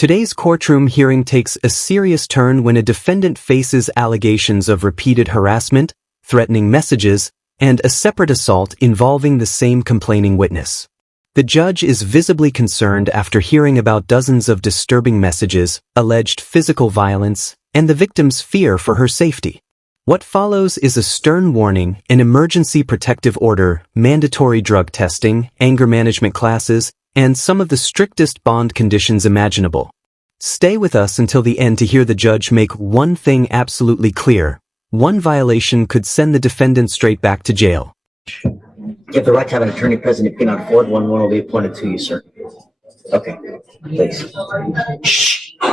Today's courtroom hearing takes a serious turn when a defendant faces allegations of repeated harassment, threatening messages, and a separate assault involving the same complaining witness. The judge is visibly concerned after hearing about dozens of disturbing messages, alleged physical violence, and the victim's fear for her safety. What follows is a stern warning, an emergency protective order, mandatory drug testing, anger management classes, and some of the strictest bond conditions imaginable. Stay with us until the end to hear the judge make one thing absolutely clear. One violation could send the defendant straight back to jail. You have the right to have an attorney present if you cannot afford one. One will be appointed to you, sir. Okay, please.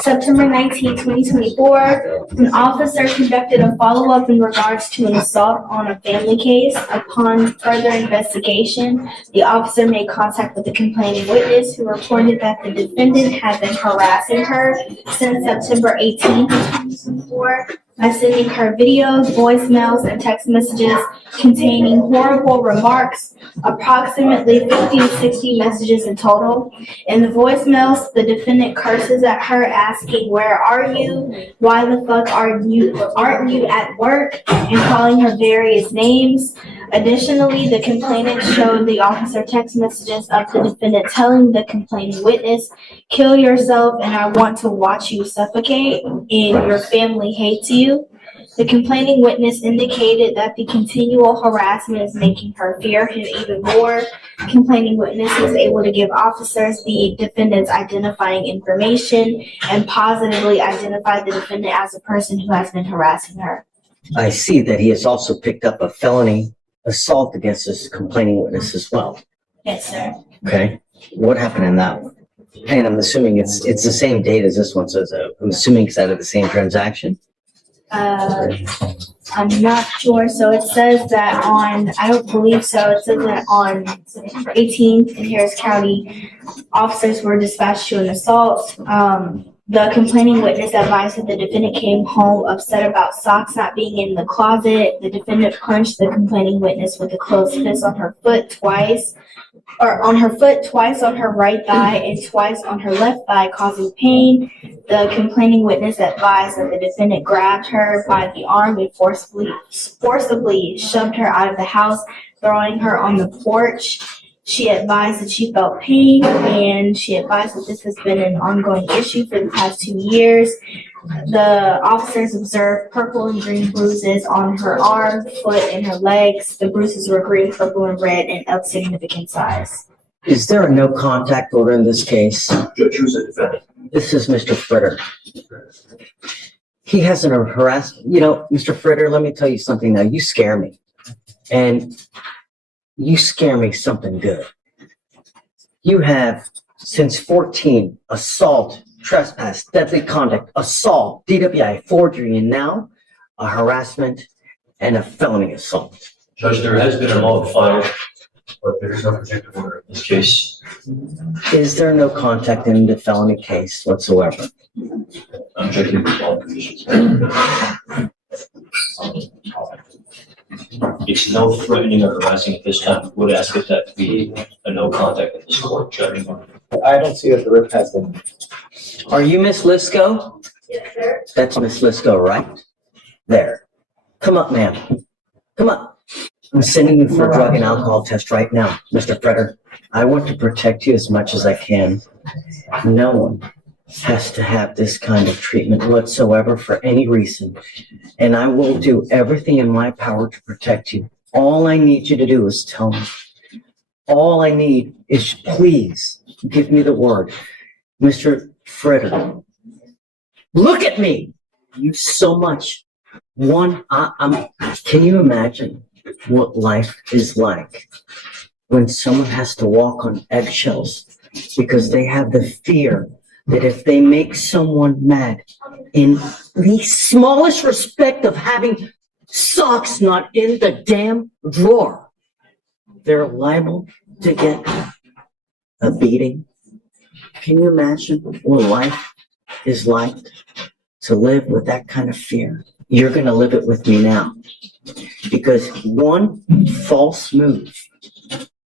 September 19, 2024, an officer conducted a follow-up in regards to an assault on a family case. Upon further investigation, the officer made contact with the complaining witness who reported that the defendant had been harassing her since September 18, 2024 by sending her videos, voicemails, and text messages containing horrible remarks, approximately 50 to 60 messages in total. In the voicemails, the defendant curses at her, asking, "Where are you? Why the fuck aren't you at work?" and calling her various names. Additionally, the complainant showed the officer text messages of the defendant telling the complaining witness, "Kill yourself and I want to watch you suffocate, and your family hates you." The complaining witness indicated that the continual harassment is making her fear him even more. Complaining witness was able to give officers the defendant's identifying information and positively identify the defendant as a person who has been harassing her. I see that he has also picked up a felony assault against this complaining witness as well. Yes, sir. Okay, what happened in that one? And I'm assuming it's the same date as this one, so I'm assuming it's out of the same transaction. I'm not sure. So it says that I don't believe so. It says that on September 18th in Harris County, officers were dispatched to an assault. The complaining witness advised that the defendant came home upset about socks not being in the closet. The defendant punched the complaining witness with a closed fist on her foot twice on her right thigh and twice on her left thigh, causing pain. The complaining witness advised that the defendant grabbed her by the arm and forcibly shoved her out of the house, throwing her on the porch. She advised that she felt pain, and she advised that this has been an ongoing issue for the past 2 years. The officers observed purple and green bruises on her arm, foot, and her legs. The bruises were green, purple, and red and of significant size. Is there a no contact order in this case? Judge, who's the defendant? This is Mr. Fritter. He hasn't harassed, Mr. Fritter, let me tell you something now. You scare me. And you scare me something good. You have, since 14, assault, trespass, deadly conduct, assault, DWI, forgery, and now a harassment and a felony assault. Judge, there has been a law filed, but there is no protective order in this case. Is there no contact in the felony case whatsoever? I'm checking the law provisions. It's no threatening or harassing at this time. Would ask if that be a no contact at this court, Judge. I don't see that the rip has been. Are you Miss Lisco? Yes, sir. That's Miss Lisco, right? There. Come up, ma'am. Come up. I'm sending you for a drug and alcohol test right now, Mr. Fritter. I want to protect you as much as I can. No one has to have this kind of treatment whatsoever for any reason. And I will do everything in my power to protect you. All I need you to do is tell me. All I need is please give me the word. Mr. Fritter, look at me. You so much. Can you imagine what life is like when someone has to walk on eggshells because they have the fear that if they make someone mad in the smallest respect of having socks not in the damn drawer, they're liable to get a beating? Can you imagine what life is like to live with that kind of fear? You're going to live it with me now. Because one false move,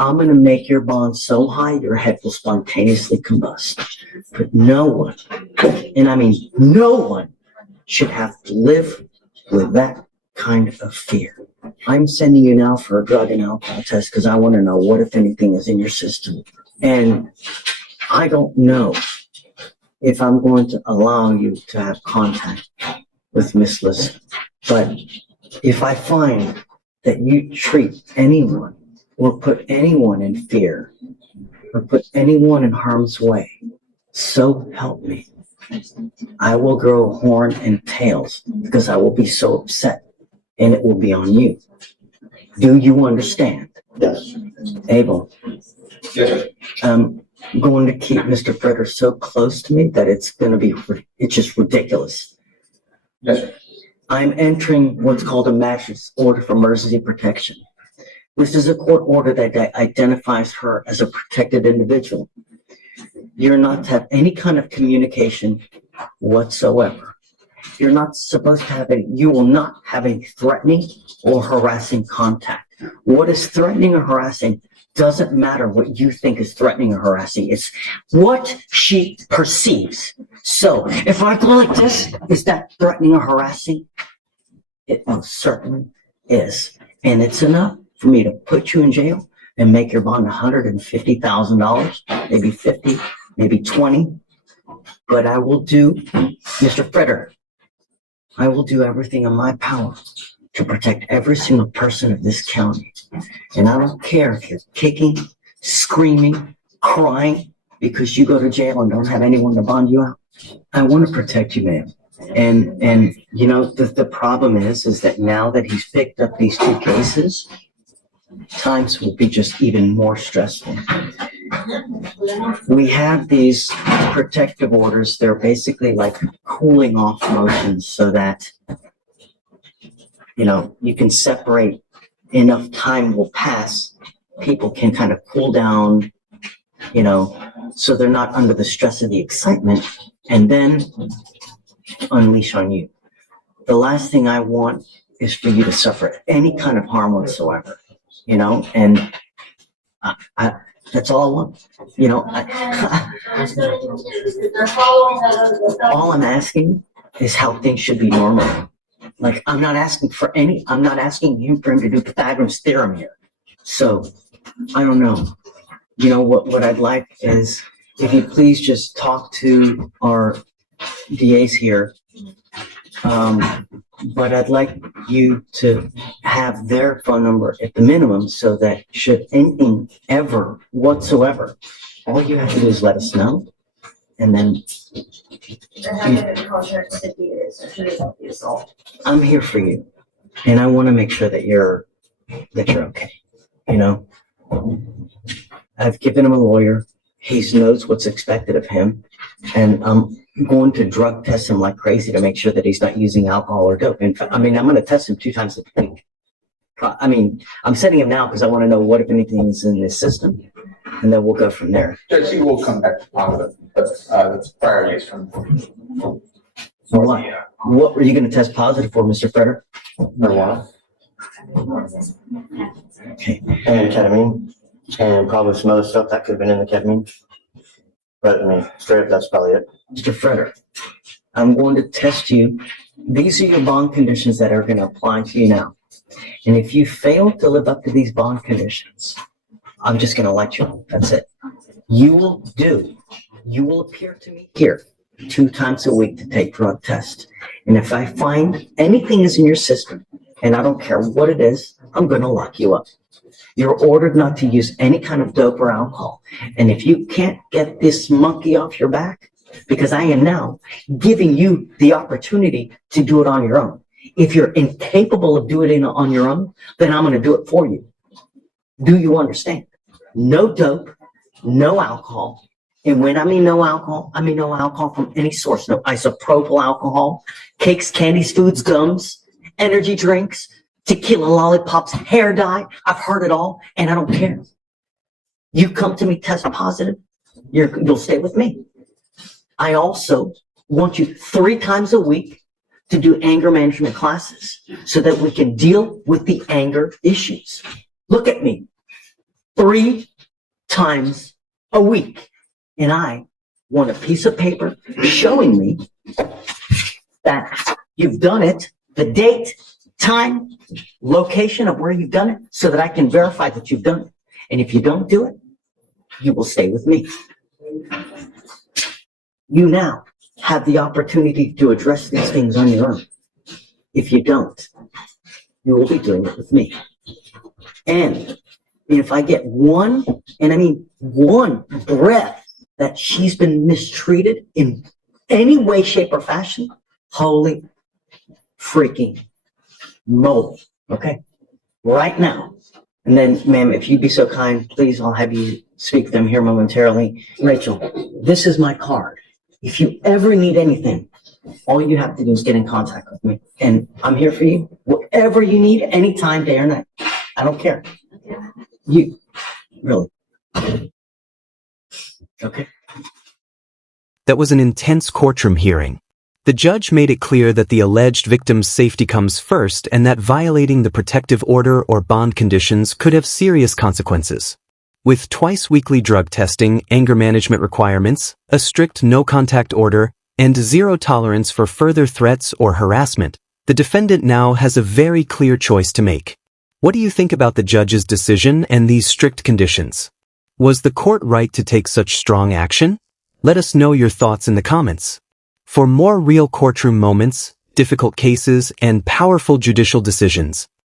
I'm gonna make your bond so high your head will spontaneously combust. But no one, and I mean no one, should have to live with that kind of fear. I'm sending you now for a drug and alcohol test because I want to know what, if anything, is in your system. And I don't know if I'm going to allow you to have contact with Miss Liz. But if I find that you treat anyone or put anyone in fear or put anyone in harm's way, so help me, I will grow a horn and tails because I will be so upset, and it will be on you. Do you understand? Yes. Abel, Yes. I'm going to keep Mr. Fritter so close to me that it's just ridiculous. Yes. I'm entering what's called a magistrate's order for emergency protection. This is a court order that identifies her as a protected individual. You're not to have any kind of communication whatsoever. You're not supposed to have any, you will not have any threatening or harassing contact. What is threatening or harassing doesn't matter what you think is threatening or harassing. It's what she perceives. So if I go like this, is that threatening or harassing? It most certainly is. And it's enough for me to put you in jail and make your bond $150,000, maybe 50, maybe 20. But I will do, Mr. Fritter, I will do everything in my power to protect every single person of this county. And I don't care if you're kicking, screaming, crying because you go to jail and don't have anyone to bond you out. I want to protect you, ma'am. And you know, the problem is that now that he's picked up these two cases, times will be just even more stressful. We have these protective orders. They're basically like cooling off motions so that, you know, you can separate, enough time will pass. People can kind of cool down, you know, so they're not under the stress of the excitement and then unleash on you. The last thing I want is for you to suffer any kind of harm whatsoever, you know, and that's all I want. You know, all I'm asking is how things should be normal. Like, I'm not asking you for him to do Pythagoras theorem here. So, I don't know. You know, what I'd like is if you please just talk to our DAs here. But I'd like you to have their phone number at the minimum so that should anything ever whatsoever, all you have to do is let us know. And then I'm here for you. And I want to make sure that you're okay. You know, I've given him a lawyer. He knows what's expected of him. And I'm going to drug test him like crazy to make sure that he's not using alcohol or dope. In fact, I mean, I'm going to test him 2 times a week. I mean, I'm setting him now because I want to know what, if anything, is in this system. And then we'll go from there. Judge, he will come back positive, but that's priorities from. What were you going to test positive for, Mr. Freder? Marijuana. Okay. And ketamine, and probably some other stuff that could have been in the ketamine. But I mean, straight up, that's probably it. Mr. Freder, I'm going to test you. These are your bond conditions that are going to apply to you now. And if you fail to live up to these bond conditions, I'm just going to let you know. That's it. You will appear to me here 2 times a week to take drug tests. And if I find anything is in your system, and I don't care what it is, I'm going to lock you up. You're ordered not to use any kind of dope or alcohol. And if you can't get this monkey off your back, because I am now giving you the opportunity to do it on your own. If you're incapable of doing it on your own, then I'm going to do it for you. Do you understand? No dope, no alcohol. And when I mean no alcohol from any source. No isopropyl alcohol, cakes, candies, foods, gums, energy drinks, tequila, lollipops, hair dye. I've heard it all, and I don't care. You come to me test positive, you'll stay with me. I also want you 3 times a week to do anger management classes so that we can deal with the anger issues. Look at me. 3 times a week. And I want a piece of paper showing me that you've done it, the date, time, location of where you've done it, so that I can verify that you've done it. And if you don't do it, you will stay with me. You now have the opportunity to address these things on your own. If you don't, you will be doing it with me. And if I get one, and I mean one breath that she's been mistreated in any way, shape, or fashion, holy freaking moly. Okay? Right now. And then, ma'am, if you'd be so kind, please, I'll have you speak to them here momentarily. Rachel, this is my card. If you ever need anything, all you have to do is get in contact with me. And I'm here for you. Whatever you need, anytime, day or night. I don't care. You, really. Okay. That was an intense courtroom hearing. The judge made it clear that the alleged victim's safety comes first and that violating the protective order or bond conditions could have serious consequences. With twice-weekly drug testing, anger management requirements, a strict no-contact order, and zero tolerance for further threats or harassment, the defendant now has a very clear choice to make. What do you think about the judge's decision and these strict conditions? Was the court right to take such strong action? Let us know your thoughts in the comments. For more real courtroom moments, difficult cases, and powerful judicial decisions,